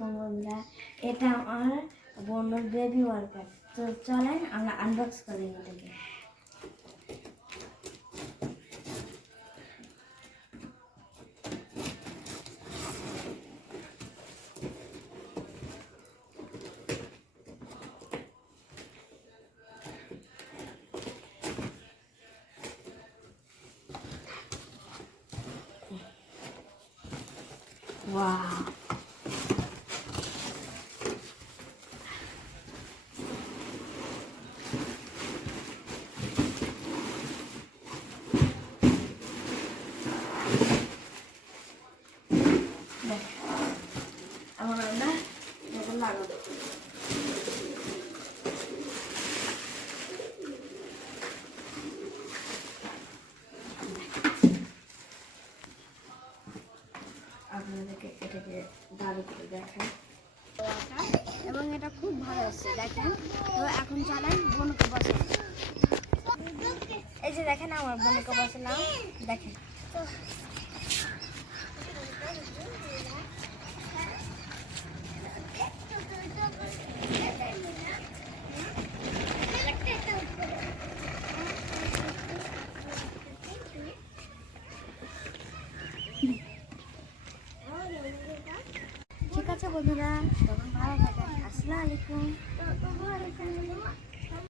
বন্ধুরা, এটা আমার বোনের বেবি ওয়ার্কার। তো চলেন আমরা আনবক্স করি এটাকে। ওয়াও, আমার না এটা লাগাবো। আপনাদেরকে এটাকে দাঁড় করে দেখাই এবং এটা খুব ভালো হচ্ছে দেখেন। তো এখন চলেন বোনকে বসাই। এই যে দেখেন আমার বোনকে বসালাম, দেখেন। তো ঠিক আছে বন্ধুরা, তখন ভালো থাকেন। আসসালামু আলাইকুম।